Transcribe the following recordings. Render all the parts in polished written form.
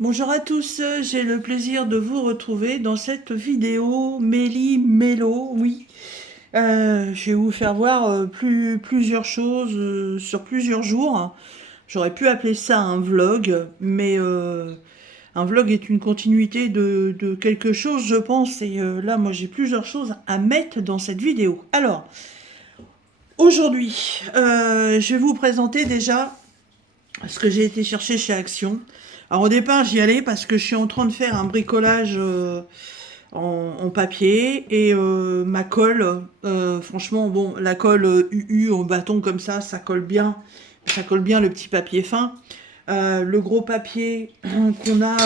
Bonjour à tous, j'ai le plaisir de vous retrouver dans cette vidéo Méli-Mélo, oui. Je vais vous faire voir plusieurs choses sur plusieurs jours. J'aurais pu appeler ça un vlog, mais un vlog est une continuité de quelque chose, je pense, et là, moi, j'ai plusieurs choses à mettre dans cette vidéo. Alors, aujourd'hui, je vais vous présenter déjà ce que j'ai été chercher chez Action. Alors au départ, j'y allais parce que je suis en train de faire un bricolage en papier et ma colle, franchement, bon, la colle UU en bâton comme ça colle bien le petit papier fin. Le gros papier qu'on a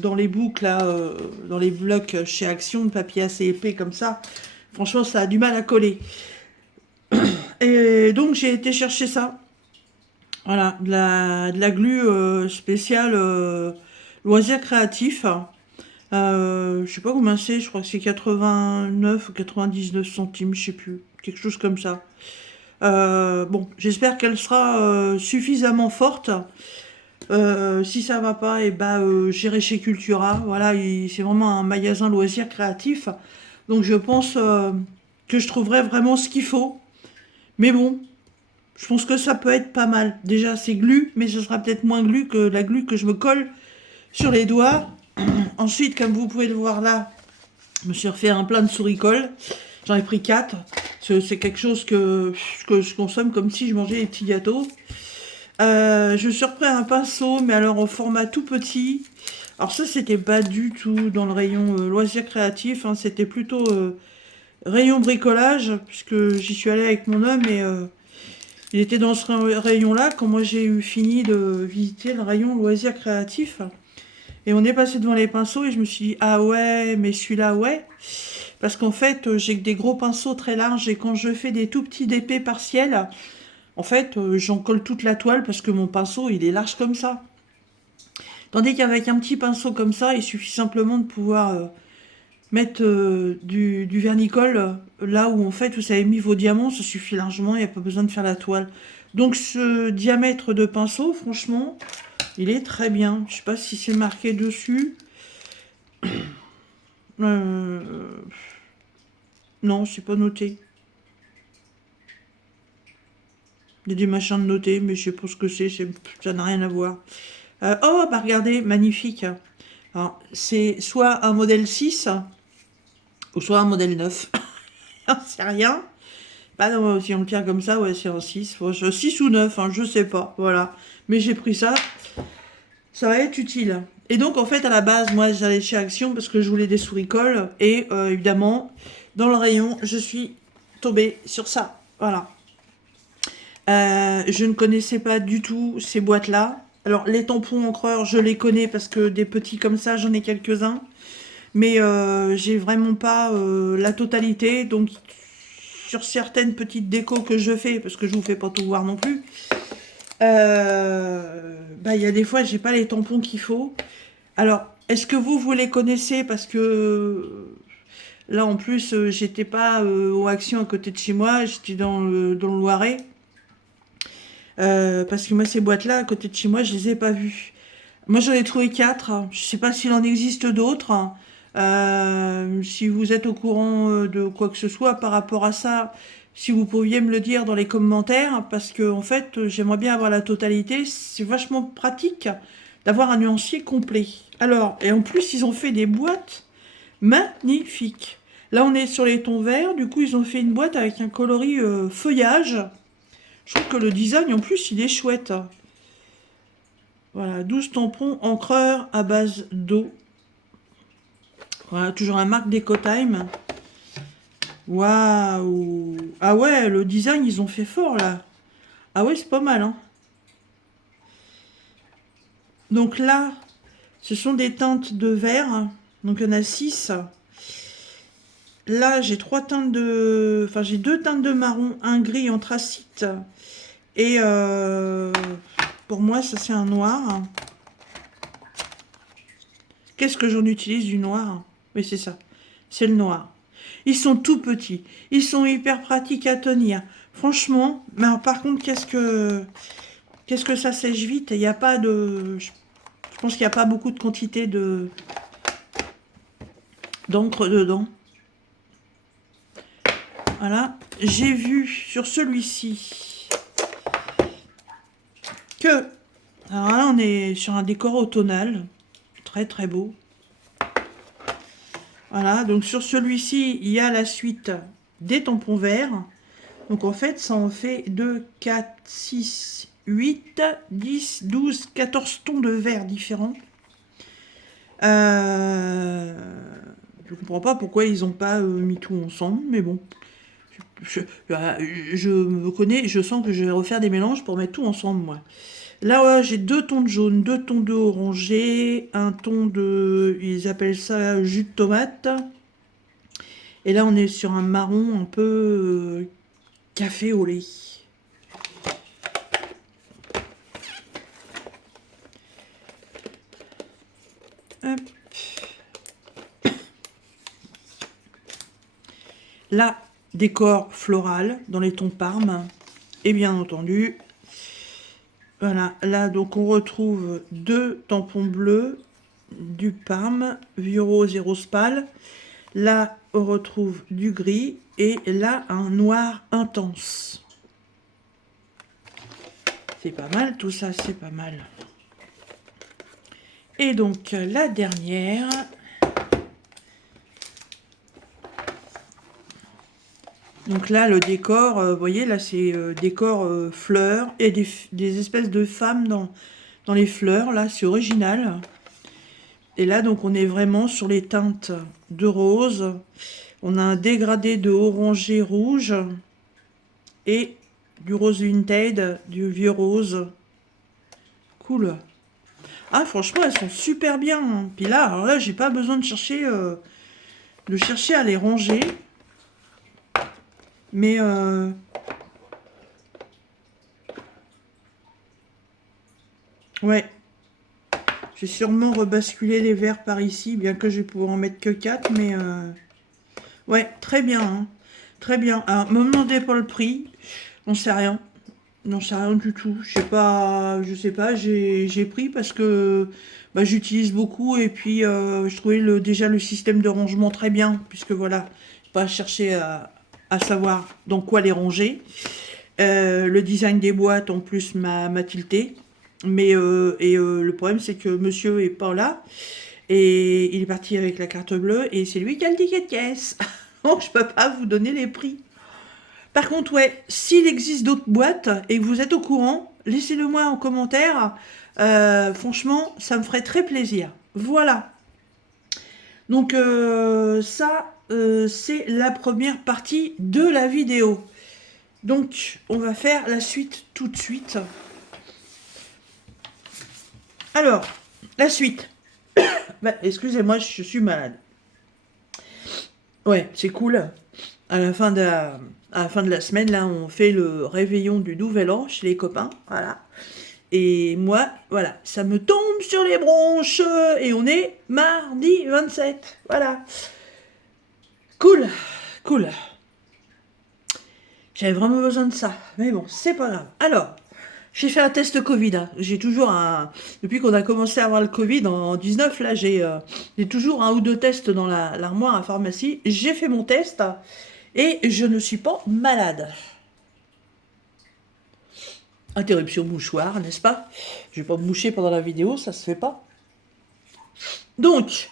dans les boucles, là, dans les blocs chez Action, de papier assez épais comme ça, franchement, ça a du mal à coller. Et donc j'ai été chercher ça. Voilà, de la glu spéciale loisir créatif. Je sais pas combien c'est, je crois que c'est 89 ou 99 centimes, je sais plus, quelque chose comme ça. Bon, j'espère qu'elle sera suffisamment forte. Si ça va pas, et bah, j'irai chez Cultura. Voilà, c'est vraiment un magasin loisir créatif. Donc je pense que je trouverai vraiment ce qu'il faut. Mais bon, je pense que ça peut être pas mal. Déjà, c'est glu, mais ce sera peut-être moins glu que la glu que je me colle sur les doigts. Ensuite, comme vous pouvez le voir là, je me suis refait un plein de souris-colle. J'en ai pris 4. C'est quelque chose que je consomme comme si je mangeais des petits gâteaux. Je me suis repris un pinceau, mais alors en format tout petit. Alors ça, c'était pas du tout dans le rayon loisirs créatifs. Hein, c'était plutôt rayon bricolage, puisque j'y suis allée avec mon homme et il était dans ce rayon-là quand moi j'ai eu fini de visiter le rayon loisirs créatifs. Et on est passé devant les pinceaux et je me suis dit, ah ouais, mais celui-là, ouais. Parce qu'en fait, j'ai que des gros pinceaux très larges et quand je fais des tout petits dépés partiels, en fait, j'en colle toute la toile parce que mon pinceau, il est large comme ça. Tandis qu'avec un petit pinceau comme ça, il suffit simplement de pouvoir mettre du vernicole là où en fait vous avez mis vos diamants, ça suffit largement, il n'y a pas besoin de faire la toile. Donc ce diamètre de pinceau, franchement, il est très bien. Je sais pas si c'est marqué dessus. Euh, non, c'est pas noté. Il y a des machins de noter, mais je sais pas ce que ça n'a rien à voir. Oh, bah regardez, magnifique. Alors, c'est soit un modèle 6 ou soit un modèle 9. C'est rien. Bah non, si on le tient comme ça, ouais, c'est un 6. 6 ou 9, hein, je sais pas. Voilà. Mais j'ai pris ça. Ça va être utile. Et donc, en fait, à la base, moi, j'allais chez Action parce que je voulais des souris-colle. Et évidemment, dans le rayon, je suis tombée sur ça. Voilà. Je ne connaissais pas du tout ces boîtes-là. Alors, les tampons encreurs, je les connais parce que des petits comme ça, j'en ai quelques-uns. Mais j'ai vraiment pas la totalité. Donc, sur certaines petites décos que je fais, parce que je vous fais pas tout voir non plus, bah, il y a des fois, j'ai pas les tampons qu'il faut. Alors, est-ce que vous les connaissez? Parce que là, en plus, j'étais pas aux Actions à côté de chez moi, j'étais dans le Loiret. Parce que moi, ces boîtes-là, à côté de chez moi, je les ai pas vues. Moi, j'en ai trouvé 4. Je sais pas s'il en existe d'autres. Si vous êtes au courant de quoi que ce soit par rapport à ça, si vous pouviez me le dire dans les commentaires, parce que en fait, j'aimerais bien avoir la totalité. C'est vachement pratique d'avoir un nuancier complet. Alors, et en plus, ils ont fait des boîtes magnifiques. Là, on est sur les tons verts. Du coup, ils ont fait une boîte avec un coloris feuillage. Je trouve que le design, en plus, il est chouette. Voilà, 12 tampons encreurs à base d'eau. Voilà, toujours la marque d'EcoTime. Waouh! Ah ouais, le design, ils ont fait fort, là. Ah ouais, c'est pas mal, hein. Donc là, ce sont des teintes de vert. Donc il y en a 6. Là, j'ai 3 teintes de... Enfin, j'ai 2 teintes de marron, un gris anthracite. Et pour moi, ça, c'est un noir. Qu'est-ce que j'en utilise du noir? Oui, c'est ça. C'est le noir. Ils sont tout petits. Ils sont hyper pratiques à tenir. Franchement, mais alors, par contre, qu'est-ce que ça sèche vite. Il n'y a pas de... Je pense qu'il n'y a pas beaucoup de quantité d'encre dedans. Voilà. J'ai vu sur celui-ci que... Alors là, on est sur un décor automnal. Très très beau. Voilà. Donc sur celui-ci, il y a la suite des tampons verts. Donc en fait, ça en fait 2, 4, 6, 8, 10, 12, 14 tons de verre différents. Je ne comprends pas pourquoi ils n'ont pas mis tout ensemble, mais bon. Je me connais, je sens que je vais refaire des mélanges pour mettre tout ensemble, moi. Là, ouais, j'ai 2 tons de jaune, 2 tons de orangé, un ton de... Ils appellent ça jus de tomate. Et là, on est sur un marron un peu café au lait. Hop. Là, décor floral dans les tons Parme. Et bien entendu, voilà, là donc on retrouve 2 tampons bleus, du Parme, vieux rose et rose pâle. Là, on retrouve du gris et là, un noir intense. C'est pas mal, tout ça, c'est pas mal. Et donc, la dernière... Donc là, le décor, vous voyez, là, c'est décor fleurs et des espèces de femmes dans les fleurs. Là, c'est original. Et là, donc, on est vraiment sur les teintes de rose. On a un dégradé de orangé rouge et du rose vintage, du vieux rose. Cool. Ah, franchement, elles sont super bien, hein. Puis là, alors là, j'ai pas besoin de chercher à les ranger. Mais ouais, j'ai sûrement rebasculé les verres par ici, bien que je vais pouvoir en mettre que 4, mais ouais, très bien, hein. Très bien. Alors, me demandez pas le prix, on sait rien. Non, sais rien du tout. Je sais pas, j'ai pris parce que bah, j'utilise beaucoup et puis je trouvais déjà le système de rangement très bien, puisque voilà, pas chercher à savoir dans quoi les ranger. Le design des boîtes en plus m'a tilté. Mais le problème c'est que monsieur est pas là et il est parti avec la carte bleue et c'est lui qui a le ticket de caisse. Donc je peux pas vous donner les prix. Par contre, ouais, s'il existe d'autres boîtes et que vous êtes au courant, laissez-le moi en commentaire. Franchement, ça me ferait très plaisir. Voilà. Donc ça, c'est la première partie de la vidéo. Donc, on va faire la suite tout de suite. Alors, la suite. Bah, excusez-moi, je suis malade. Ouais, c'est cool. À la fin de la semaine, là, on fait le réveillon du Nouvel An chez les copains. Voilà. Et moi, voilà, ça me tombe sur les bronches. Et on est mardi 27. Voilà. Cool. Cool. J'avais vraiment besoin de ça. Mais bon, c'est pas grave. Alors, j'ai fait un test Covid. Hein. J'ai toujours un... Depuis qu'on a commencé à avoir le Covid en 19, là, j'ai toujours un ou deux tests dans l'armoire à pharmacie. J'ai fait mon test et je ne suis pas malade. Interruption mouchoir, n'est-ce pas? Je vais pas me moucher pendant la vidéo, ça se fait pas. Donc,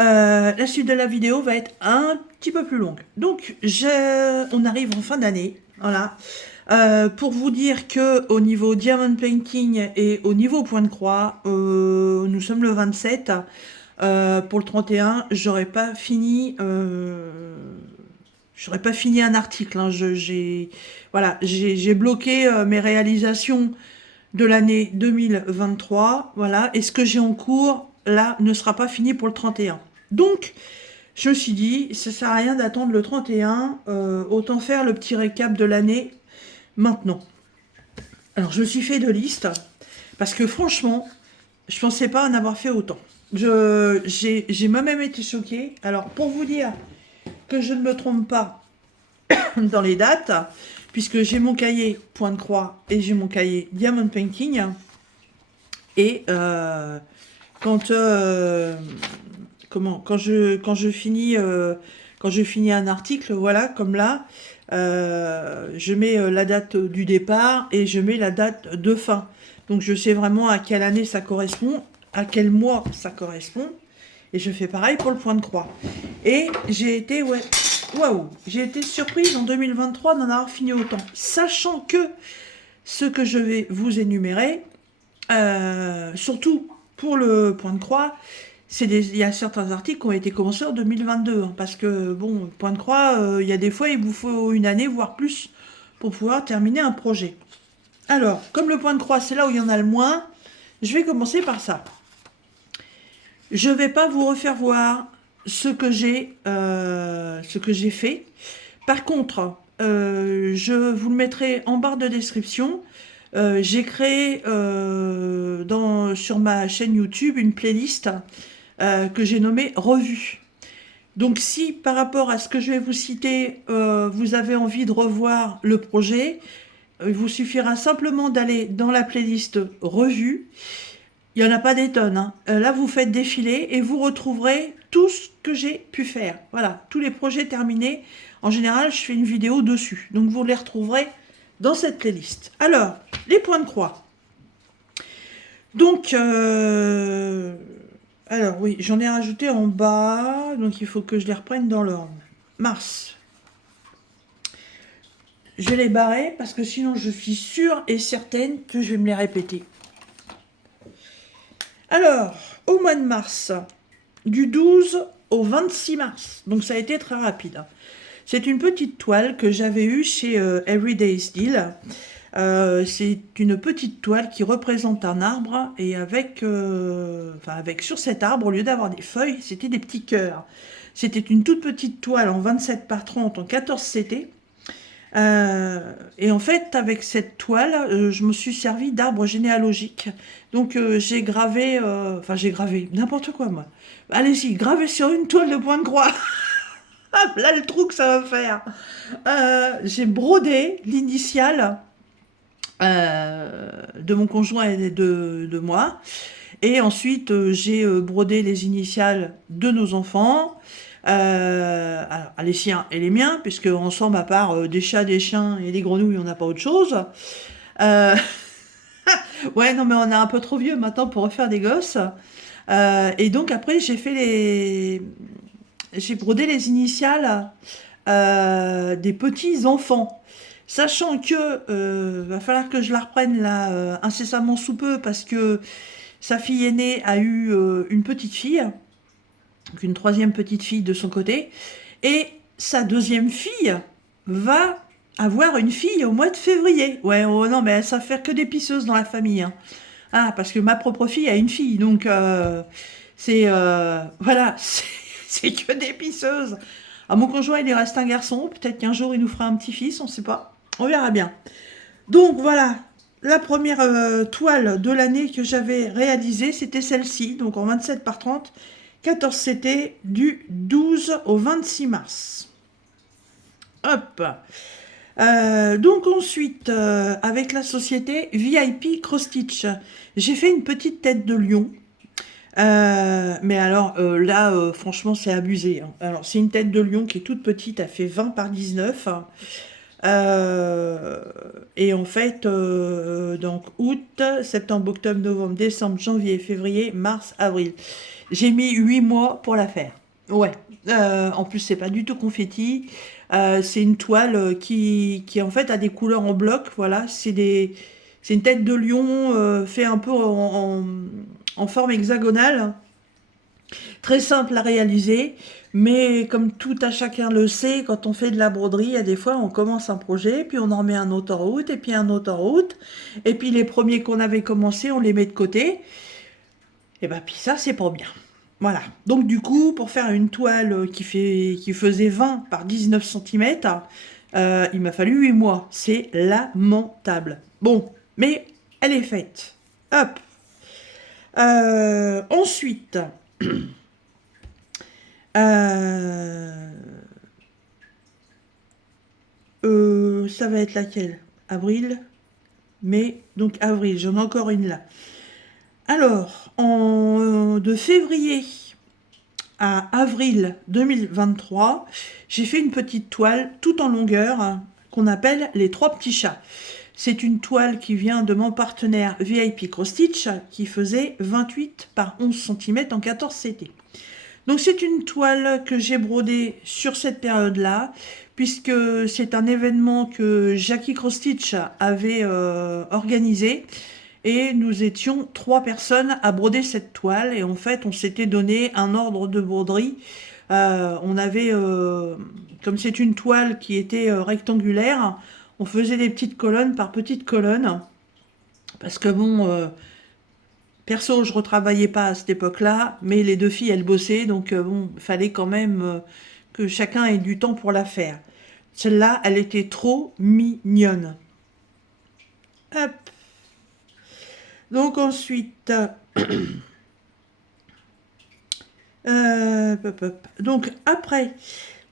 la suite de la vidéo va être un petit peu plus longue. Donc, on arrive en fin d'année, voilà. Pour vous dire que au niveau Diamond Painting et au niveau point de croix, nous sommes le 27. Pour le 31, j'aurais pas fini un article. Hein. Voilà, j'ai bloqué mes réalisations de l'année 2023. Voilà, et ce que j'ai en cours là ne sera pas fini pour le 31. Donc, je me suis dit, ça sert à rien d'attendre le 31, autant faire le petit récap de l'année maintenant. Alors, je me suis fait 2 listes, parce que franchement, je pensais pas en avoir fait autant. J'ai moi-même été choquée. Alors, pour vous dire que je ne me trompe pas dans les dates, puisque j'ai mon cahier point de croix et j'ai mon cahier Diamond Painting, Et quand quand je finis un article, voilà, comme là, je mets la date du départ et je mets la date de fin. Donc je sais vraiment à quelle année ça correspond, à quel mois ça correspond. Et je fais pareil pour le point de croix. Et j'ai été, ouais, waouh, j'ai été surprise en 2023 d'en avoir fini autant. Sachant que ce que je vais vous énumérer, surtout pour le point de croix, il y a certains articles qui ont été commencés en 2022. Hein, parce que, bon, point de croix, il y a des fois, il vous faut une année, voire plus, pour pouvoir terminer un projet. Alors, comme le point de croix, c'est là où il y en a le moins, je vais commencer par ça. Je ne vais pas vous refaire voir ce que j'ai fait. Par contre, je vous le mettrai en barre de description. J'ai créé sur ma chaîne YouTube une playlist que j'ai nommée Revue. Donc si par rapport à ce que je vais vous citer, vous avez envie de revoir le projet, il vous suffira simplement d'aller dans la playlist Revue. Il n'y en a pas des tonnes. Hein. Là, vous faites défiler et vous retrouverez tout ce que j'ai pu faire. Voilà, tous les projets terminés. En général, je fais une vidéo dessus. Donc, vous les retrouverez dans cette playlist. Alors, les points de croix. Donc, alors oui, j'en ai rajouté en bas. Donc, il faut que je les reprenne dans l'ordre. Mars. Je vais les barrer parce que sinon, je suis sûre et certaine que je vais me les répéter. Alors, au mois de mars, du 12 au 26 mars, donc ça a été très rapide. C'est une petite toile que j'avais eue chez Everyday Steel. C'est une petite toile qui représente un arbre et avec sur cet arbre, au lieu d'avoir des feuilles, c'était des petits cœurs. C'était une toute petite toile en 27 par 30 en 14 CT. Et en fait, avec cette toile, je me suis servi d'arbre généalogique. Donc, j'ai gravé, n'importe quoi, moi. Allez-y, gravez sur une toile de point de croix. Hop, là, le trou que ça va faire. J'ai brodé l'initiale de mon conjoint et de moi. Et ensuite, j'ai brodé les initiales de nos enfants. Alors, les siens et les miens, puisque ensemble, à part des chats, des chiens et des grenouilles, on n'a pas autre chose. Euh, ouais, non, mais on est un peu trop vieux maintenant pour refaire des gosses. Et donc après, j'ai brodé les initiales des petits enfants. Sachant que va falloir que je la reprenne là incessamment sous peu parce que sa fille aînée a eu une petite fille, donc une troisième petite fille de son côté, et sa deuxième fille va avoir une fille au mois de février. Ouais, oh non, mais ça va faire que des pisseuses dans la famille. Hein. Ah, parce que ma propre fille a une fille, donc voilà, c'est que des pisseuses. À mon conjoint, il lui reste un garçon, peut-être qu'un jour il nous fera un petit-fils, on ne sait pas. On verra bien. Donc voilà, la première toile de l'année que j'avais réalisée, c'était celle-ci, donc en 27 par 30, 14 CT du 12 au 26 mars. Hop. Donc ensuite, avec la société VIP Cross Stitch, j'ai fait une petite tête de lion. Mais alors là, franchement, c'est abusé. Hein. Alors, c'est une tête de lion qui est toute petite, elle fait 20 par 19. Et en fait, donc août, septembre, octobre, novembre, décembre, janvier, février, mars, avril. J'ai mis 8 mois pour la faire. Ouais. En plus, c'est pas du tout confetti. C'est une toile qui en fait a des couleurs en bloc. Voilà, c'est une tête de lion fait un peu en forme hexagonale. Très simple à réaliser, mais comme tout à chacun le sait, quand on fait de la broderie, il y a des fois on commence un projet, puis on en met un autre en route, et puis un autre en route, et puis les premiers qu'on avait commencé, on les met de côté, et ben puis ça c'est pas bien. Voilà. Donc du coup, pour faire une toile qui faisait 20 par 19 cm, il m'a fallu 8 mois. C'est lamentable. Bon, mais elle est faite. Hop. Ensuite, Euh, ça va être laquelle? Avril, mai, donc avril, j'en ai encore une là. Alors, de février à avril 2023, j'ai fait une petite toile tout en longueur qu'on appelle les trois petits chats. C'est une toile qui vient de mon partenaire VIP Cross Stitch qui faisait 28 par 11 cm en 14 CT. Donc c'est une toile que j'ai brodée sur cette période-là, puisque c'est un événement que Jackie Cross Stitch avait organisé. Et nous étions 3 personnes à broder cette toile. Et en fait, on s'était donné un ordre de broderie. On avait, comme c'est une toile qui était rectangulaire, on faisait des petites colonnes par petites colonnes. Parce que bon, perso, je retravaillais pas à cette époque-là, mais les deux filles, elles bossaient. Donc bon, il fallait quand même que chacun ait du temps pour la faire. Celle-là, elle était trop mignonne. Hop. Donc ensuite, donc après,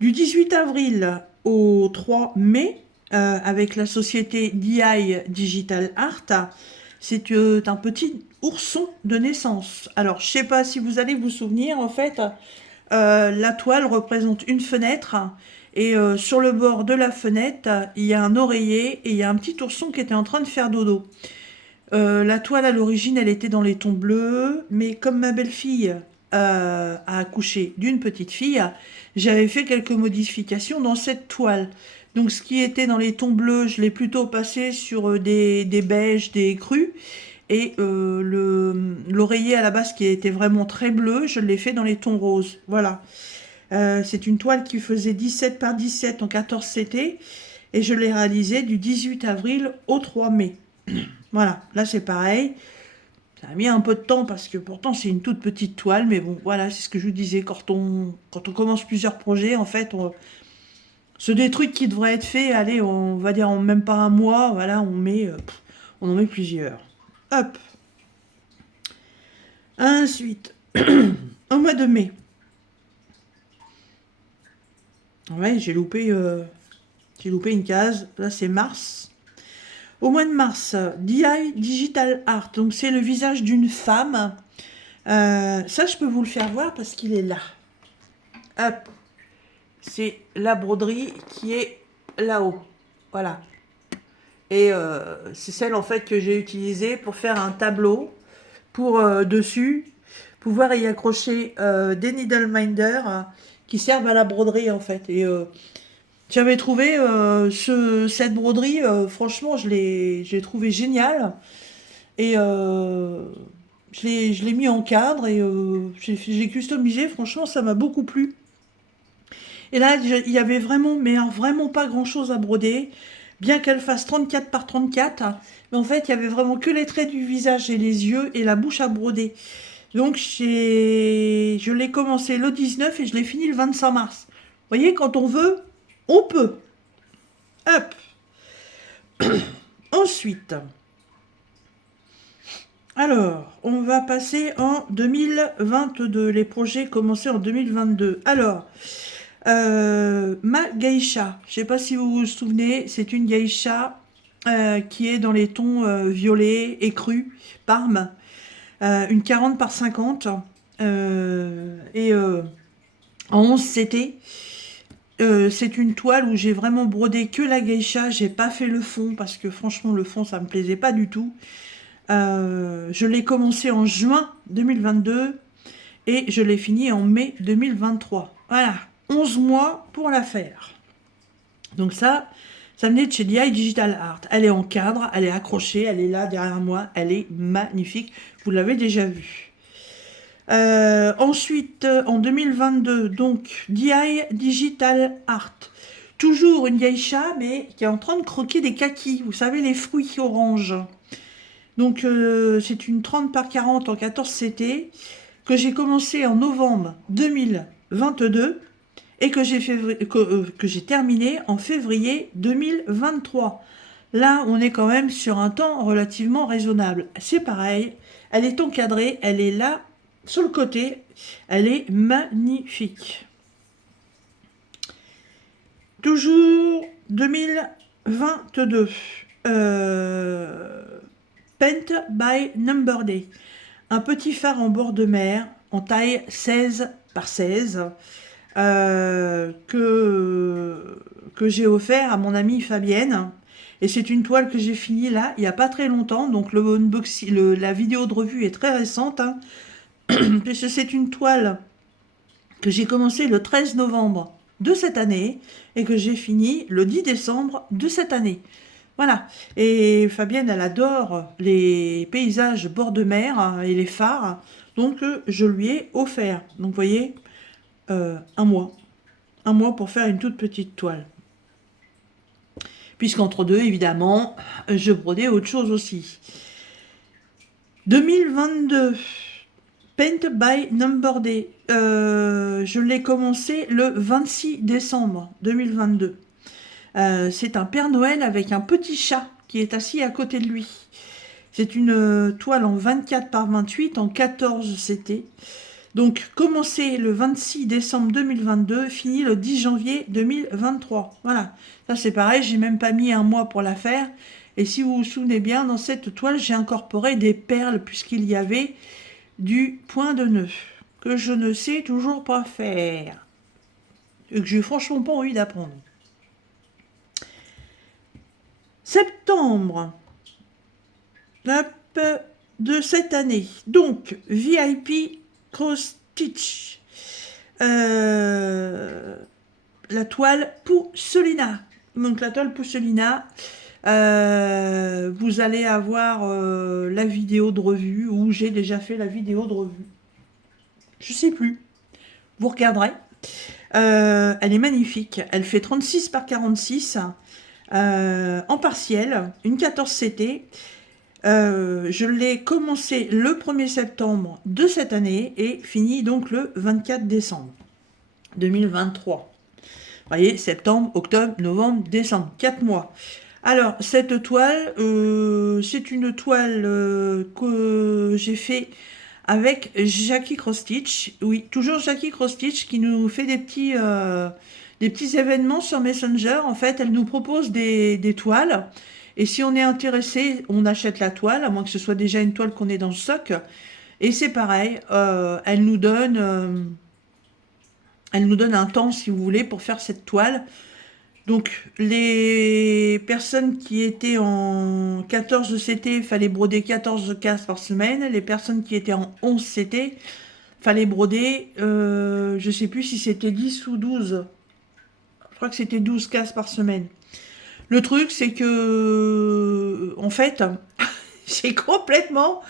du 18 avril au 3 mai, avec la société DI Digital Art, c'est un petit ourson de naissance. Alors, je sais pas si vous allez vous souvenir, en fait, la toile représente une fenêtre, et sur le bord de la fenêtre, il y a un oreiller, et il y a un petit ourson qui était en train de faire dodo. La toile à l'origine, elle était dans les tons bleus, mais comme ma belle-fille a accouché d'une petite fille, j'avais fait quelques modifications dans cette toile. Donc ce qui était dans les tons bleus, je l'ai plutôt passé sur des beiges, des crus. Et l'oreiller à la base qui était vraiment très bleu, je l'ai fait dans les tons roses. Voilà. C'est une toile qui faisait 17 par 17 en 14 CT. Et je l'ai réalisée du 18 avril au 3 mai. Voilà, là c'est pareil. Ça a mis un peu de temps parce que pourtant c'est une toute petite toile, mais bon, voilà, c'est ce que je vous disais. Quand on commence plusieurs projets, en fait, c'est des trucs qui devraient être faits, allez, on va dire en même pas un mois, voilà, on en met plusieurs. Hop. Ensuite, au mois de mai. Ouais, j'ai loupé une case. Là c'est mars. Au mois de mars, DI Digital Art, donc c'est le visage d'une femme. Ça, je peux vous le faire voir parce qu'il est là. Hop, c'est la broderie qui est là-haut. Voilà. Et c'est celle en fait que j'ai utilisée pour faire un tableau pour dessus pouvoir y accrocher des needle minders qui servent à la broderie en fait. Et j'avais trouvé cette broderie, franchement, je l'ai trouvé géniale. Et je l'ai mis en cadre et j'ai customisé. Franchement, ça m'a beaucoup plu. Et là, il y avait vraiment, mais alors vraiment pas grand-chose à broder. Bien qu'elle fasse 34 par 34, mais en fait, il y avait vraiment que les traits du visage et les yeux et la bouche à broder. Donc, je l'ai commencé le 19 et je l'ai fini le 25 mars. Vous voyez, quand on veut, on peut. Hop. Ensuite, alors, on va passer en 2022. Les projets commencés en 2022. Alors, ma geisha, je ne sais pas si vous vous souvenez, c'est une geisha qui est dans les tons violets et crus, Parme, une 40 par 50 et en 11 CT. C'est une toile où j'ai vraiment brodé que la geisha, j'ai pas fait le fond parce que franchement le fond ça me plaisait pas du tout. Je l'ai commencé en juin 2022 et je l'ai fini en mai 2023. Voilà, 11 mois pour la faire. Donc ça venait de chez DI Digital Art. Elle est en cadre, elle est accrochée, elle est là derrière moi, elle est magnifique. Vous l'avez déjà vue. Ensuite, en 2022, donc DI Digital Art. Toujours une geisha, mais qui est en train de croquer des kakis. Vous savez, les fruits oranges. Donc, c'est une 30 par 40 en 14 CT que j'ai commencé en novembre 2022 et que j'ai terminé en février 2023. Là, on est quand même sur un temps relativement raisonnable. C'est pareil, elle est encadrée, elle est là sur le côté, elle est magnifique. Toujours 2022. Paint by Number Day. un petit phare en bord de mer en taille 16 par 16 que j'ai offert à mon amie Fabienne. Et c'est une toile que j'ai finie là, il n'y a pas très longtemps. Donc la vidéo de revue est très récente. Hein, puisque c'est une toile que j'ai commencé le 13 novembre de cette année et que j'ai fini le 10 décembre de cette année. Voilà. Et Fabienne, elle adore les paysages bord de mer hein, et les phares. Donc, je lui ai offert. Donc, vous voyez, un mois. Un mois pour faire une toute petite toile. Puisqu'entre deux, évidemment, je brodais autre chose aussi. 2022. Paint by Number Day. Je l'ai commencé le 26 décembre 2022. C'est un Père Noël avec un petit chat qui est assis à côté de lui. C'est une toile en 24 par 28, en 14 CT. Donc, commencé le 26 décembre 2022, fini le 10 janvier 2023. Voilà, ça c'est pareil, j'ai même pas mis un mois pour la faire. Et si vous vous souvenez bien, dans cette toile, j'ai incorporé des perles, puisqu'il y avait du point de nœud, que je ne sais toujours pas faire. Et que j'ai franchement pas envie d'apprendre. Septembre de cette année. Donc, VIP Cross Stitch. La toile Pousselina. Donc, la toile Pousselina. Vous allez avoir la vidéo de revue où j'ai déjà fait la vidéo de revue. Je sais plus. Vous regarderez. Elle est magnifique. Elle fait 36 par 46 en partiel, une 14 CT. Je l'ai commencé le 1er septembre de cette année et fini donc le 24 décembre 2023. Vous voyez, septembre, octobre, novembre, décembre, 4 mois. Alors, cette toile, c'est une toile que j'ai fait avec Jackie Cross Stitch. Oui, toujours Jackie Cross Stitch qui nous fait des petits événements sur Messenger. En fait, elle nous propose des toiles. Et si on est intéressé, on achète la toile, à moins que ce soit déjà une toile qu'on ait dans le stock. Et c'est pareil, elle nous donne un temps, si vous voulez, pour faire cette toile. Donc, les personnes qui étaient en 14 CT, il fallait broder 14 cases par semaine. Les personnes qui étaient en 11 CT, fallait broder, je ne sais plus si c'était 10 ou 12. Je crois que c'était 12 cases par semaine. Le truc, c'est que, en fait, j'ai complètement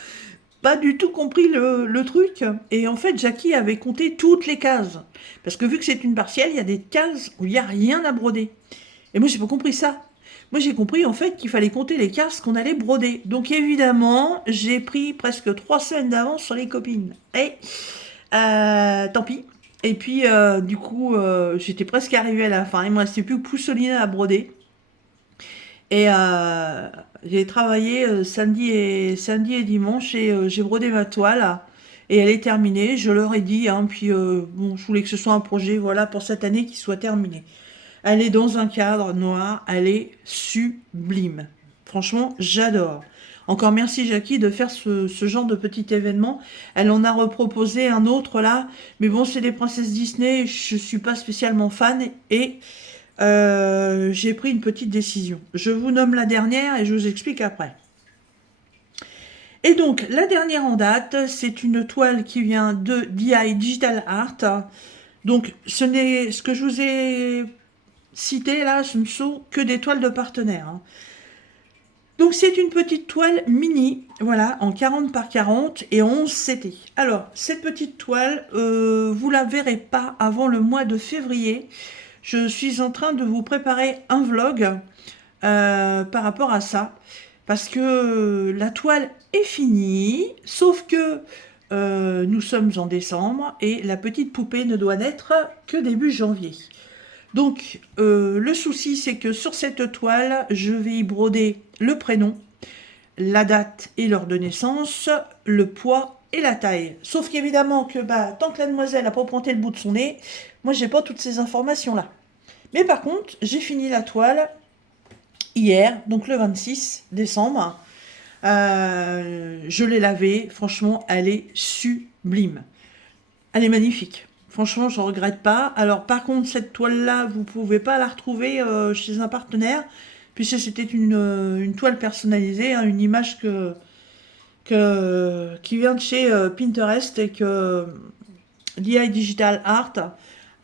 pas du tout compris le truc. Et en fait, Jackie avait compté toutes les cases. Parce que vu que c'est une partielle, il y a des cases où il n'y a rien à broder. Et moi, j'ai pas compris ça. Moi, j'ai compris en fait qu'il fallait compter les cases qu'on allait broder. Donc évidemment, j'ai pris presque 3 semaines d'avance sur les copines. Et tant pis. Et puis, du coup, j'étais presque arrivée à la fin. Il me restait plus que Pousselina à broder. Et j'ai travaillé samedi et dimanche et j'ai brodé ma toile. Et elle est terminée, je leur ai dit. Hein, puis, bon, je voulais que ce soit un projet, voilà, pour cette année qui soit terminé. Elle est dans un cadre noir, elle est sublime. Franchement, j'adore. Encore merci Jackie de faire ce genre de petit événement. Elle en a reproposé un autre là, mais bon, c'est des princesses Disney, je suis pas spécialement fan et j'ai pris une petite décision. Je vous nomme la dernière et je vous explique après. Et donc, la dernière en date, c'est une toile qui vient de DI Digital Art. Donc, ce que je vous ai cité là, ce ne sont que des toiles de partenaires. Hein. Donc, c'est une petite toile mini, voilà, en 40 par 40 et en 11 CT. Alors, cette petite toile, vous la verrez pas avant le mois de février. Je suis en train de vous préparer un vlog par rapport à ça. Parce que la toile est finie, sauf que nous sommes en décembre et la petite poupée ne doit naître que début janvier. Donc, le souci, c'est que sur cette toile, je vais y broder le prénom, la date et l'heure de naissance, le poids et la taille. Sauf qu'évidemment, tant que la demoiselle n'a pas pointé le bout de son nez, moi, j'ai pas toutes ces informations-là. Mais par contre, j'ai fini la toile hier, donc le 26 décembre. Je l'ai lavée, franchement, elle est sublime. Elle est magnifique. Franchement, je ne regrette pas. Alors, par contre, cette toile-là, vous ne pouvez pas la retrouver chez un partenaire, puisque c'était une toile personnalisée, hein, une image qui vient de chez Pinterest et que DI Digital Art,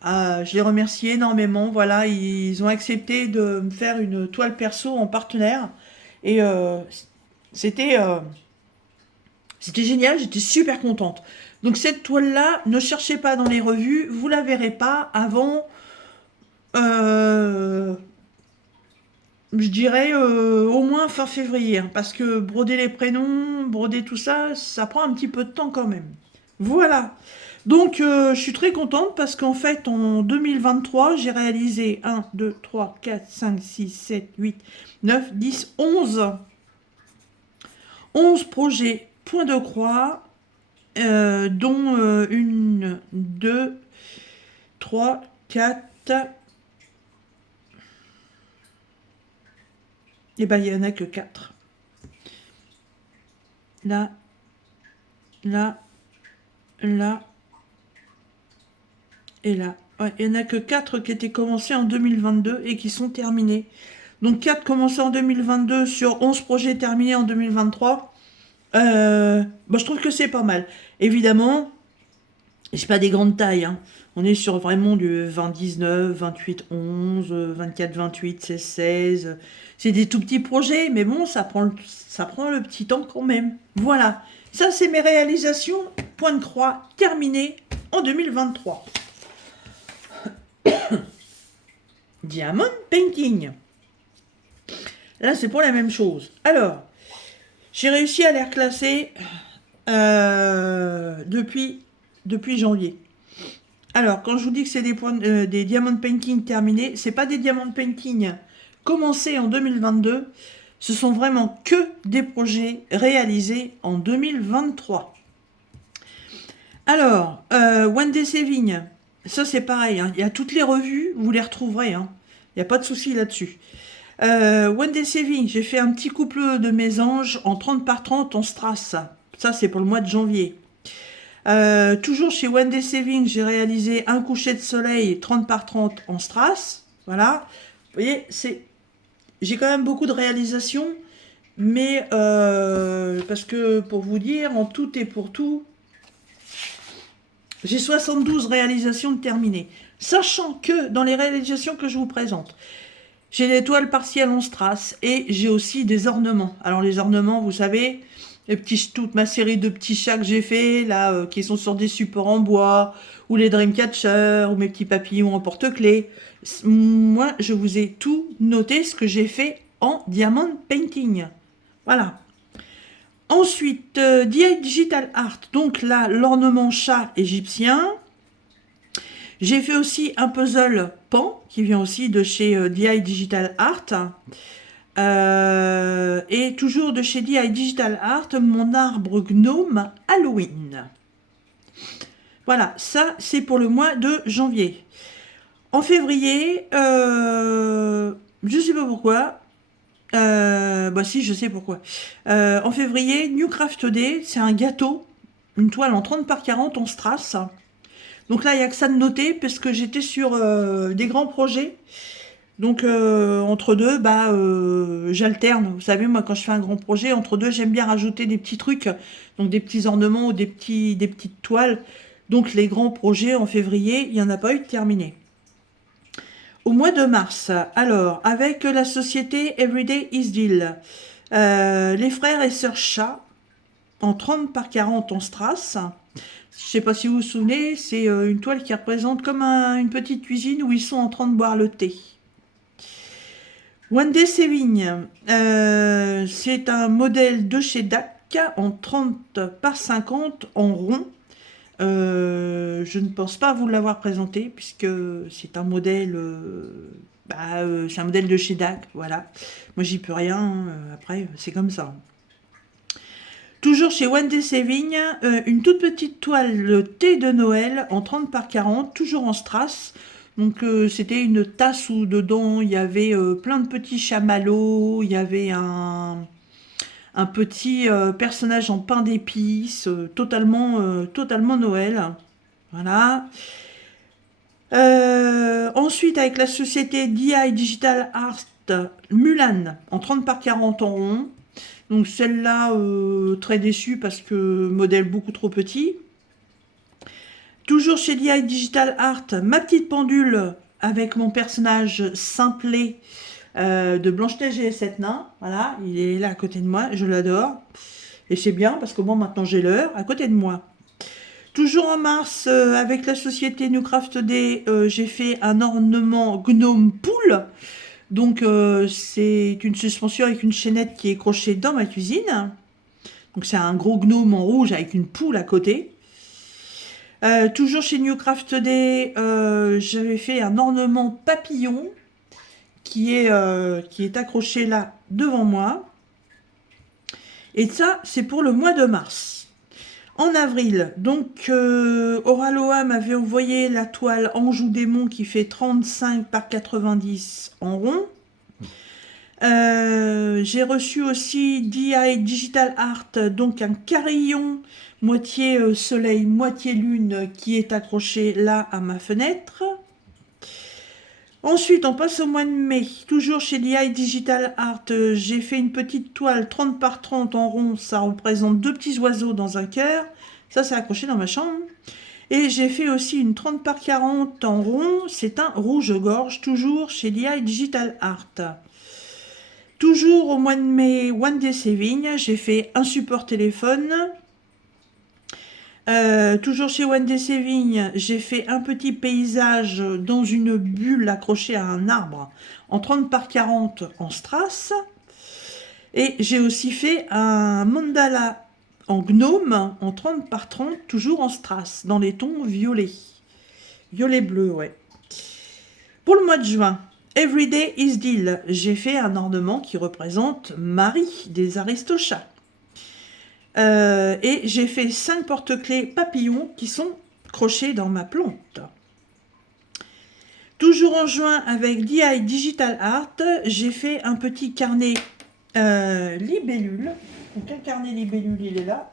je les remercie énormément. Voilà, ils ont accepté de me faire une toile perso en partenaire. Et c'était euh, c'était génial, j'étais super contente. Donc cette toile-là, ne cherchez pas dans les revues, vous la verrez pas avant, euh, je dirais au moins fin février, hein, parce que broder les prénoms, broder tout ça, ça prend un petit peu de temps quand même. Voilà. Donc je suis très contente parce qu'en fait en 2023, j'ai réalisé 1, 2, 3, 4, 5, 6, 7, 8, 9, 10, 11 projets point de croix, dont une, deux, trois, quatre. Et ben il n'y en a que quatre. Là, là, là et là. Ouais, il n'y en a que quatre qui étaient commencés en 2022 et qui sont terminés. Donc 4 commencés en 2022 sur 11 projets terminés en 2023. Je trouve que c'est pas mal. Évidemment, c'est pas des grandes tailles, hein. On est sur vraiment du 20-19, 28-11, 24-28, 16-16. C'est des tout petits projets, mais bon, ça prend le petit temps quand même. Voilà. Ça, c'est mes réalisations. Point de croix, terminé en 2023. Diamond Painting. Là, c'est pour la même chose. Alors, j'ai réussi à les reclasser depuis janvier. Alors, quand je vous dis que c'est des diamond painting terminés, c'est pas des diamond painting commencés en 2022, ce sont vraiment que des projets réalisés en 2023. Alors, Wendy Saving, ça c'est pareil, hein. Il y a toutes les revues, vous les retrouverez, hein. Il n'y a pas de souci là-dessus. Wendy Saving, j'ai fait un petit couple de mésanges en 30 par 30 en strass. Ça c'est pour le mois de janvier. Toujours chez Wendy Saving, j'ai réalisé un coucher de soleil 30 par 30 en strass. Voilà. Vous voyez, j'ai quand même beaucoup de réalisations, mais parce que pour vous dire, en tout et pour tout, j'ai 72 réalisations de terminées. Sachant que dans les réalisations que je vous présente, j'ai des toiles partielles en strass et j'ai aussi des ornements. Alors les ornements, vous savez, toute ma série de petits chats que j'ai fait, là, qui sont sur des supports en bois, ou les Dreamcatcher, ou mes petits papillons en porte-clés. Moi, je vous ai tout noté ce que j'ai fait en diamond painting. Voilà. Ensuite, DI Digital Art. Donc là, l'ornement chat égyptien. J'ai fait aussi un puzzle pan, qui vient aussi de chez DI Digital Art. Et toujours de chez DI Digital Art, mon arbre gnome Halloween. Voilà, ça c'est pour le mois de janvier. En février, je sais pas pourquoi. Si, je sais pourquoi. En février, New Craft Day, c'est un gâteau, une toile en 30 par 40 en strass. Donc là, il n'y a que ça de noter, parce que j'étais sur des grands projets. Donc entre deux, j'alterne. Vous savez, moi quand je fais un grand projet, entre deux, j'aime bien rajouter des petits trucs, donc des petits ornements ou des petites toiles. Donc les grands projets en février, il n'y en a pas eu de terminé. Au mois de mars, alors, avec la société Everyday is Deal, les frères et sœurs chats, en 30 par 40 en strass. Je ne sais pas si vous vous souvenez, c'est une toile qui représente comme une petite cuisine où ils sont en train de boire le thé. One Day Saving, c'est un modèle de chez DAC en 30 par 50 en rond. Je ne pense pas vous l'avoir présenté puisque c'est un modèle, c'est un modèle de chez DAC, voilà. Moi j'y peux rien, après c'est comme ça. Toujours chez One Day Saving, une toute petite toile le thé de Noël en 30 par 40, toujours en strass. Donc c'était une tasse où dedans il y avait plein de petits chamallows, il y avait un un petit personnage en pain d'épices, totalement Noël. Voilà. Ensuite, avec la société DI Digital Art Mulan, en 30 par 40 en rond. Donc celle-là, très déçue parce que modèle beaucoup trop petit. Toujours chez DI Digital Art, ma petite pendule avec mon personnage simplet de Blanche-Neige et les 7 nains. Voilà, il est là à côté de moi, je l'adore. Et c'est bien parce que bon, maintenant j'ai l'heure à côté de moi. Toujours en mars, avec la société Newcraft Day, j'ai fait un ornement gnome poule. Donc c'est une suspension avec une chaînette qui est crochée dans ma cuisine. Donc c'est un gros gnome en rouge avec une poule à côté. Toujours chez Newcraft Day, j'avais fait un ornement papillon qui est accroché là devant moi. Et ça, c'est pour le mois de mars. En avril, donc Oraloa m'avait envoyé la toile Anjou Démon qui fait 35 par 90 en rond. J'ai reçu aussi DI Digital Art, donc un carillon moitié soleil, moitié lune qui est accroché là à ma fenêtre. Ensuite, on passe au mois de mai. Toujours chez DI Digital Art, j'ai fait une petite toile 30 par 30 en rond. Ça représente deux petits oiseaux dans un cœur. Ça, c'est accroché dans ma chambre. Et j'ai fait aussi une 30 par 40 en rond. C'est un rouge-gorge, toujours chez DI Digital Art. Toujours au mois de mai, One Day Saving, j'ai fait un support téléphone. Toujours chez One Day Saving, j'ai fait un petit paysage dans une bulle accrochée à un arbre en 30 par 40 en strass. Et j'ai aussi fait un mandala en gnome en 30 par 30, toujours en strass, dans les tons violets. Violet-bleu, ouais. Pour le mois de juin, Everyday is Deal, j'ai fait un ornement qui représente Marie des Aristochats. Et j'ai fait 5 porte-clés papillons qui sont crochés dans ma plante. Toujours en juin avec DI Digital Art, j'ai fait un petit carnet libellule. Donc un carnet libellule, il est là.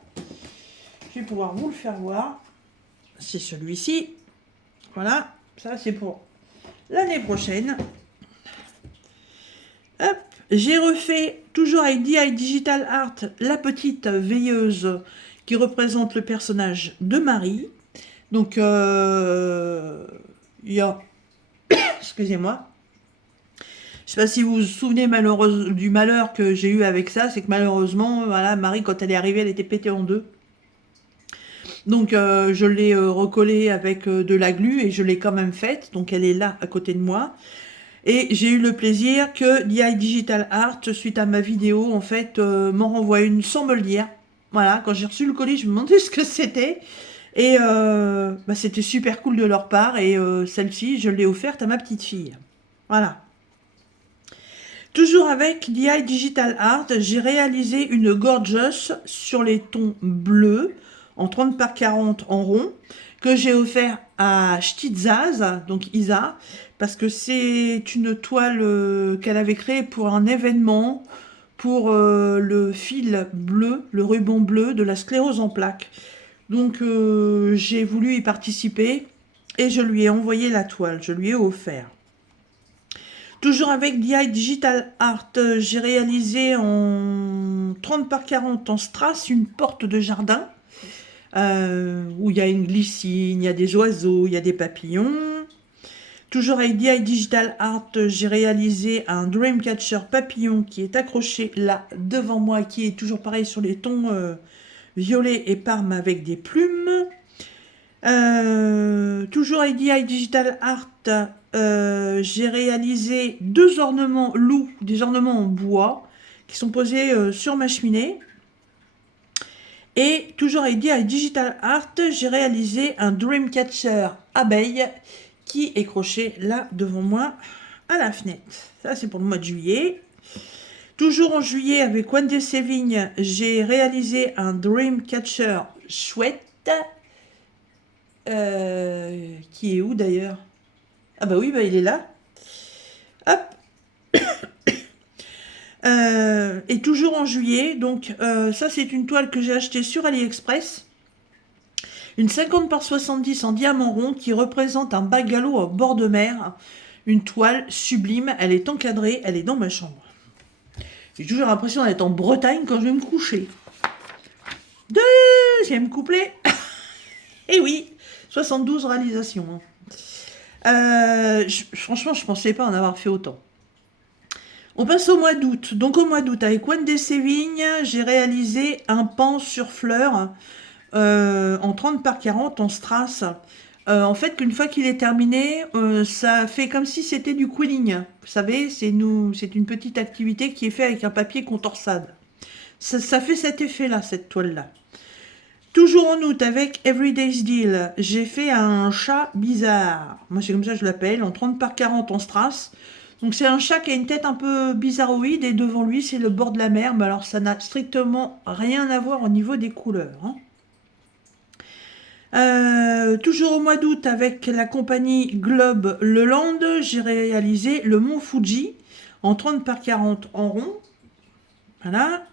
Je vais pouvoir vous le faire voir. C'est celui-ci. Voilà, ça c'est pour l'année prochaine. Hop, j'ai refait, toujours avec DI Digital Art, la petite veilleuse qui représente le personnage de Marie. Donc, il y a... Excusez-moi. Je ne sais pas si vous vous souvenez du malheur que j'ai eu avec ça. C'est que malheureusement, voilà, Marie, quand elle est arrivée, elle était pétée en deux. Donc, je l'ai recollée avec de la glu et je l'ai quand même faite. Donc, elle est là, à côté de moi. Et j'ai eu le plaisir que DI Digital Art, suite à ma vidéo, en fait, m'en renvoie une sans me le dire. Voilà, quand j'ai reçu le colis, je me demandais ce que c'était. Et c'était super cool de leur part. Et celle-ci, je l'ai offerte à ma petite fille. Voilà. Toujours avec DI Digital Art, j'ai réalisé une gorgeous sur les tons bleus, en 30 par 40 en rond, que j'ai offert à Stitzaz, donc Isa, parce que c'est une toile qu'elle avait créée pour un événement, pour le fil bleu, le ruban bleu de la sclérose en plaques. Donc j'ai voulu y participer et je lui ai envoyé la toile, je lui ai offert. Toujours avec DI Digital Art, j'ai réalisé en 30 par 40 en strass une porte de jardin où il y a une glycine, il y a des oiseaux, il y a des papillons. Toujours avec DI Digital Art, j'ai réalisé un Dreamcatcher papillon qui est accroché là devant moi, qui est toujours pareil sur les tons violet et parme avec des plumes. Toujours avec DI Digital Art, j'ai réalisé deux ornements loups, des ornements en bois qui sont posés sur ma cheminée. Et toujours avec DI Digital Art, j'ai réalisé un Dreamcatcher abeille qui est croché là devant moi à la fenêtre. Ça c'est pour le mois de juillet. Toujours en juillet avec One Day Saving, j'ai réalisé un Dreamcatcher chouette. Qui est où d'ailleurs? Ah bah oui, bah il est là. Hop. Et toujours en juillet. Donc ça, c'est une toile que j'ai achetée sur AliExpress. Une 50 par 70 en diamant rond qui représente un bungalow au bord de mer. Une toile sublime. Elle est encadrée. Elle est dans ma chambre. J'ai toujours l'impression d'être en Bretagne quand je vais me coucher. Deuxième couplet. Et oui, 72 réalisations. Franchement, je pensais pas en avoir fait autant. On passe au mois d'août. Donc au mois d'août, avec Wendy Sévigne, j'ai réalisé un pan sur fleurs en 30 par 40 en strass. En fait, qu'une fois qu'il est terminé, ça fait comme si c'était du quilling. Vous savez, c'est une petite activité qui est faite avec un papier contorsade. Ça fait cet effet-là, cette toile-là. Toujours en août, avec Everyday's Deal, j'ai fait un chat bizarre. Moi, c'est comme ça que je l'appelle, en 30 par 40 en strass. Donc, c'est un chat qui a une tête un peu bizarroïde et devant lui, c'est le bord de la mer. Mais alors, ça n'a strictement rien à voir au niveau des couleurs. Hein. Toujours au mois d'août, avec la compagnie Globe Leland, j'ai réalisé le mont Fuji en 30 par 40 en rond. Voilà.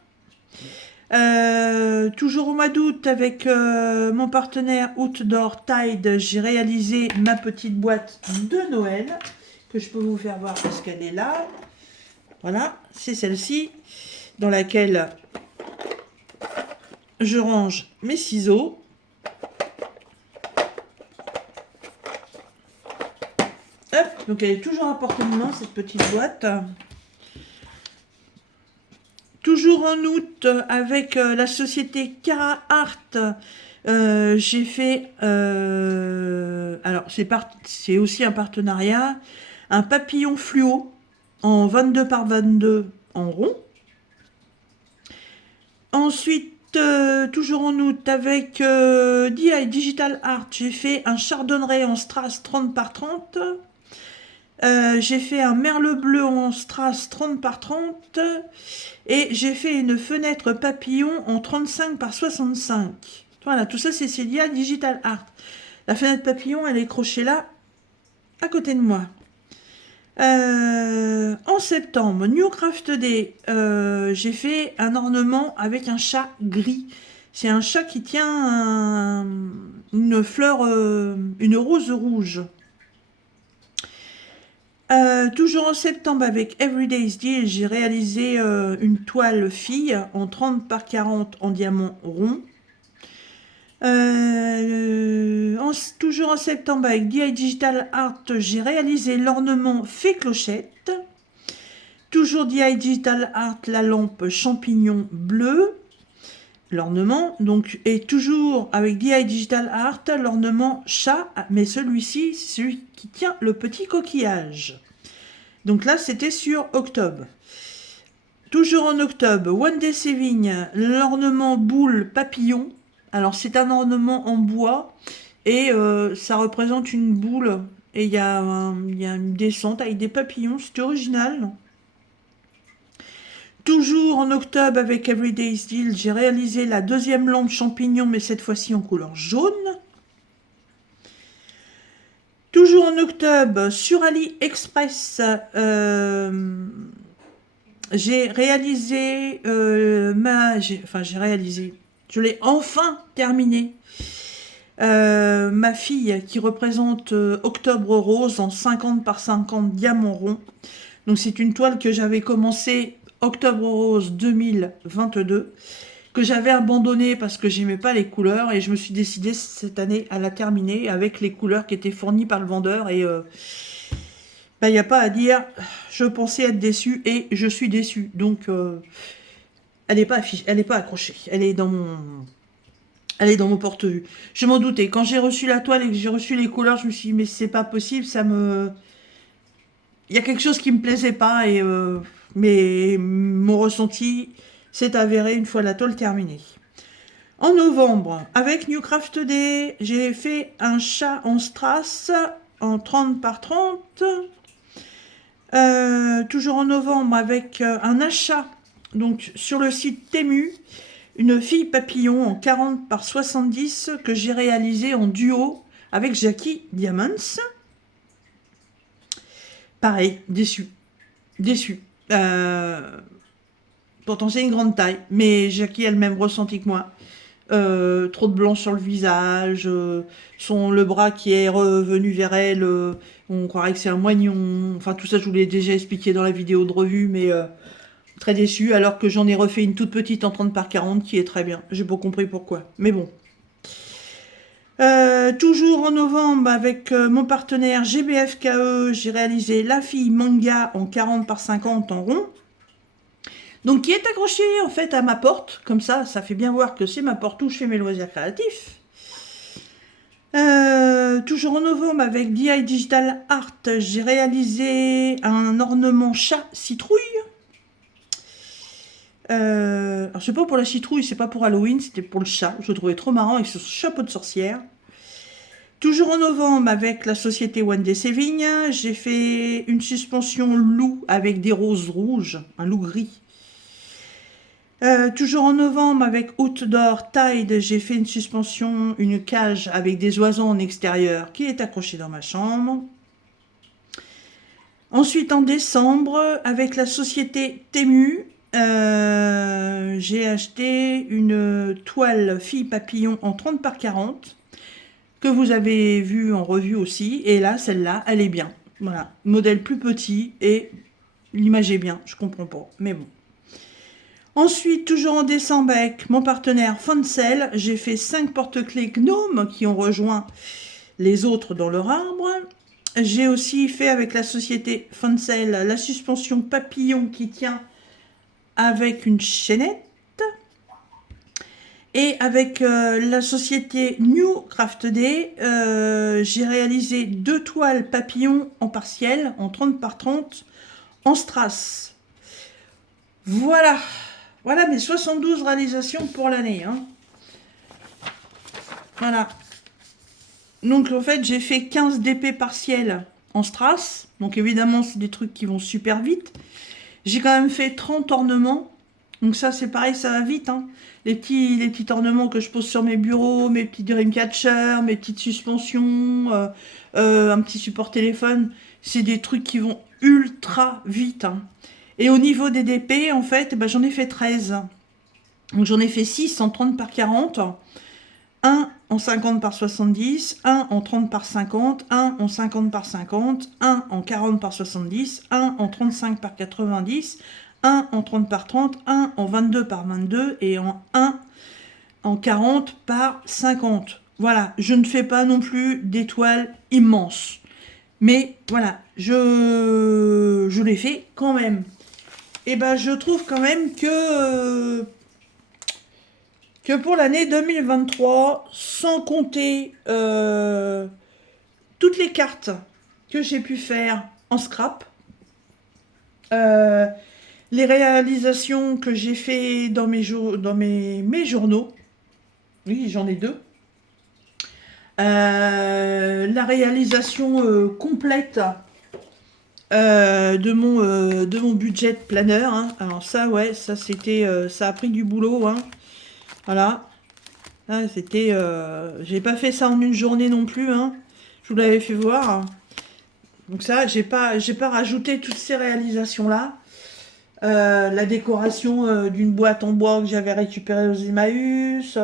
Toujours au mois d'août, avec mon partenaire Outdoor Tide, j'ai réalisé ma petite boîte de Noël, que je peux vous faire voir parce qu'elle est là. Voilà, c'est celle-ci, dans laquelle je range mes ciseaux. Hop, donc elle est toujours à portée de main, cette petite boîte. Toujours en août, avec la société Cara Art, j'ai fait, alors c'est aussi un partenariat, un papillon fluo en 22 par 22 en rond. Ensuite, toujours en août, avec DI Digital Art, j'ai fait un chardonneret en strass 30 par 30. J'ai fait un merle bleu en strass 30 par 30 et j'ai fait une fenêtre papillon en 35 par 65. Voilà, tout ça c'est Celia Digital Art. La fenêtre papillon, elle est crochée là, à côté de moi. En septembre, New Craft Day, j'ai fait un ornement avec un chat gris. C'est un chat qui tient une fleur, une rose rouge. Toujours en septembre, avec Everyday's Deal, j'ai réalisé une toile fille en 30 par 40 en diamant rond. Toujours en septembre, avec DI Digital Art, j'ai réalisé l'ornement fée clochette. Toujours DI Digital Art, la lampe champignon bleu. L'ornement, donc, et toujours avec DI Digital Art, l'ornement chat, mais celui-ci, c'est celui qui tient le petit coquillage. Donc là, c'était sur octobre. Toujours en octobre, Wendy Sévigne, l'ornement boule papillon. Alors, c'est un ornement en bois et ça représente une boule. Et il y a une descente avec des papillons, c'est original. Toujours en octobre, avec Everyday's Deal, j'ai réalisé la deuxième lampe champignon, mais cette fois-ci en couleur jaune. Toujours en octobre, sur AliExpress, j'ai réalisé je l'ai enfin terminé. Ma fille qui représente Octobre Rose en 50 par 50 diamants ronds. Donc c'est une toile que j'avais commencé Octobre Rose 2022, que j'avais abandonnée parce que j'aimais pas les couleurs et je me suis décidée cette année à la terminer avec les couleurs qui étaient fournies par le vendeur et il n'y a pas à dire, je pensais être déçue et je suis déçue. Donc elle n'est pas affichée, elle n'est pas accrochée, elle est dans mon porte-vue. Je m'en doutais. Quand j'ai reçu la toile et que j'ai reçu les couleurs, je me suis dit, mais c'est pas possible, il y a quelque chose qui me plaisait pas, mais mon ressenti s'est avéré une fois la toile terminée. En novembre, avec New Craft Day, j'ai fait un chat en strass en 30 par 30. Toujours en novembre, avec un achat donc sur le site Temu, une fille papillon en 40 par 70 que j'ai réalisé en duo avec Jackie Diamonds. Pareil, déçu. Pourtant, c'est une grande taille. Mais Jackie a le même ressenti que moi. Trop de blanc sur le visage, le bras qui est revenu vers elle, on croirait que c'est un moignon. Enfin, tout ça, je vous l'ai déjà expliqué dans la vidéo de revue, mais très déçue, alors que j'en ai refait une toute petite en 30 par 40 qui est très bien. J'ai pas compris pourquoi, mais bon. Toujours en novembre, avec mon partenaire GBFKE, j'ai réalisé La Fille Manga en 40 par 50 en rond. Donc, qui est accroché en fait à ma porte, comme ça fait bien voir que c'est ma porte où je fais mes loisirs créatifs. Toujours en novembre, avec DI Digital Art, j'ai réalisé un ornement chat citrouille. Alors, c'est pas pour la citrouille, c'est pas pour Halloween, c'était pour le chat. Je le trouvais trop marrant avec ce chapeau de sorcière. Toujours en novembre, avec la société One Day Saving, j'ai fait une suspension loup avec des roses rouges, un loup gris. Toujours en novembre, avec Outdoor Tide, j'ai fait une suspension, une cage avec des oiseaux en extérieur qui est accrochée dans ma chambre. Ensuite, en décembre, avec la société Temu, j'ai acheté une toile fille papillon en 30 par 40 que vous avez vu en revue aussi. Et là, celle-là, elle est bien. Voilà, modèle plus petit et l'image est bien. Je comprends pas, mais bon. Ensuite, toujours en décembre, avec mon partenaire Foncel, j'ai fait 5 porte-clés Gnome qui ont rejoint les autres dans leur arbre. J'ai aussi fait avec la société Foncel la suspension papillon qui tient avec une chaînette. Et avec la société New Craft Day, j'ai réalisé 2 toiles papillons en partiel, en 30 par 30, en strass. Voilà. Voilà mes 72 réalisations pour l'année. Hein. Voilà. Donc en fait, j'ai fait 15 DP partiels en strass. Donc évidemment, c'est des trucs qui vont super vite. J'ai quand même fait 30 ornements. Donc ça, c'est pareil, ça va vite. Hein. Les petits ornements que je pose sur mes bureaux, mes petits Dreamcatcher, mes petites suspensions, un petit support téléphone. C'est des trucs qui vont ultra vite. Hein. Et au niveau des DP, en fait, ben, j'en ai fait 13. Donc j'en ai fait 6 en 30 par 40, 1 en 50 par 70, 1 en 30 par 50, 1 en 50 par 50, 1 en 40 par 70, 1 en 35 par 90, 1 en 30 par 30, 1 en 22 par 22 et en 1 en 40 par 50. Voilà, je ne fais pas non plus d'étoiles immenses. Mais voilà, je l'ai fait quand même. Et ben je trouve quand même que pour l'année 2023, sans compter toutes les cartes que j'ai pu faire en scrap, les réalisations que j'ai fait dans mes journaux, oui j'en ai 2, la réalisation complète de mon budget planner. Hein. Alors ça, ouais, ça c'était, ça a pris du boulot. Hein. Voilà. Ah, c'était, j'ai pas fait ça en une journée non plus. Hein. Je vous l'avais fait voir. Donc ça, j'ai pas rajouté toutes ces réalisations là. La décoration d'une boîte en bois que j'avais récupérée aux Emmaüs,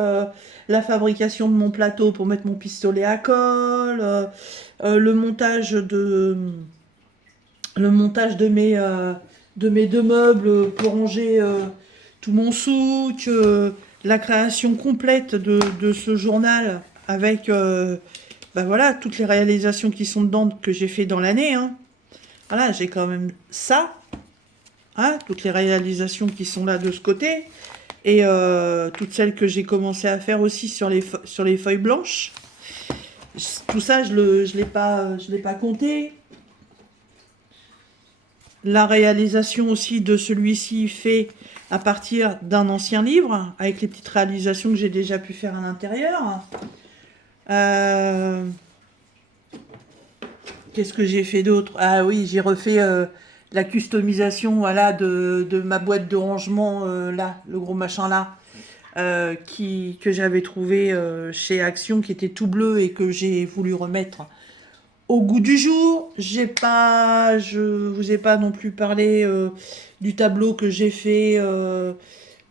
la fabrication de mon plateau pour mettre mon pistolet à colle, le montage de mes 2 meubles pour ranger tout mon souk, la création complète de ce journal avec ben voilà, toutes les réalisations qui sont dedans que j'ai fait dans l'année. Hein. Voilà, j'ai quand même ça, hein, toutes les réalisations qui sont là de ce côté, et toutes celles que j'ai commencé à faire aussi sur les feuilles blanches. Tout ça, je l'ai pas compté. La réalisation aussi de celui-ci fait à partir d'un ancien livre, avec les petites réalisations que j'ai déjà pu faire à l'intérieur. Qu'est-ce que j'ai fait d'autre? Ah oui, j'ai refait la customisation, voilà, de ma boîte de rangement, là, le gros machin là, que j'avais trouvé chez Action, qui était tout bleu et que j'ai voulu remettre au goût du jour. Je vous ai pas non plus parlé du tableau que j'ai fait,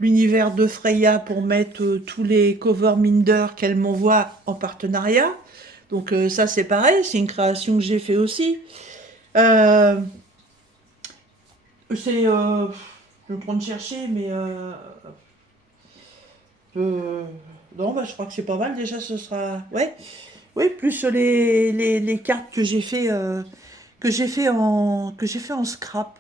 l'univers de Freya, pour mettre tous les cover Minder qu'elle m'envoie en partenariat. Donc ça c'est pareil, c'est une création que j'ai fait aussi. Euh, c'est, je vais prendre chercher, mais euh, non, bah, je crois que c'est pas mal déjà. Ce sera, ouais, oui, plus les cartes que j'ai fait en scrap.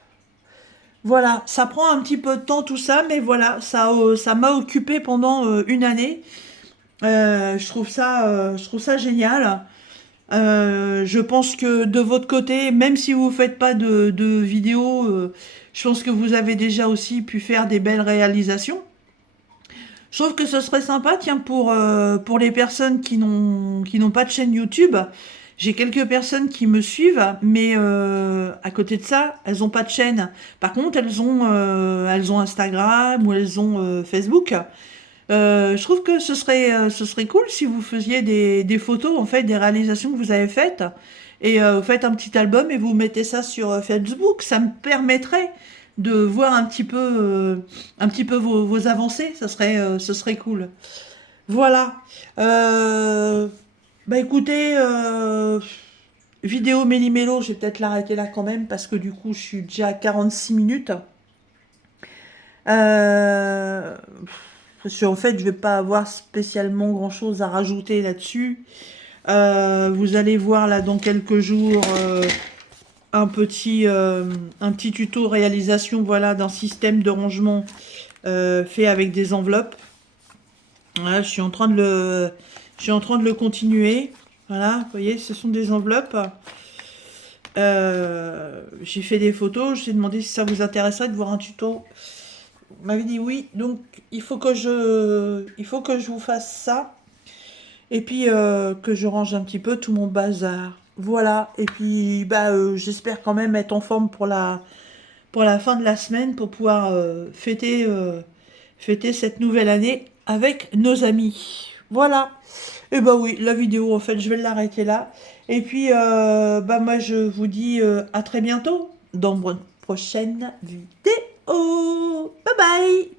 Voilà, ça prend un petit peu de temps tout ça, mais voilà, ça m'a occupé pendant une année. Je trouve ça génial. Je pense que de votre côté, même si vous faites pas de vidéos, je pense que vous avez déjà aussi pu faire des belles réalisations. Je trouve que ce serait sympa, tiens, pour les personnes qui n'ont pas de chaîne YouTube. J'ai quelques personnes qui me suivent, mais à côté de ça, elles n'ont pas de chaîne. Par contre, elles ont Instagram ou elles ont Facebook. Je trouve que ce serait cool si vous faisiez des photos, en fait, des réalisations que vous avez faites. Et vous faites un petit album et vous mettez ça sur Facebook. Ça me permettrait de voir un petit peu vos avancées. Ce serait cool. Voilà. Euh, Bah écoutez, vidéo Méli-Mélo, je vais peut-être l'arrêter là quand même parce que du coup, je suis déjà à 46 minutes. Euh, Parce qu'en fait, je vais pas avoir spécialement grand-chose à rajouter là-dessus. Vous allez voir là dans quelques jours un petit tuto réalisation, voilà, d'un système de rangement fait avec des enveloppes. Voilà, je suis en train de le continuer. Voilà, vous voyez, ce sont des enveloppes. J'ai fait des photos. J'ai demandé si ça vous intéresserait de voir un tuto. Vous m'avez dit oui, donc il faut que je vous fasse ça. Et puis que je range un petit peu tout mon bazar. Voilà. Et puis bah j'espère quand même être en forme pour la fin de la semaine pour pouvoir fêter cette nouvelle année avec nos amis. Voilà. Et bah oui, la vidéo en fait, je vais l'arrêter là. Et puis bah moi je vous dis à très bientôt dans une prochaine vidéo. Bye bye.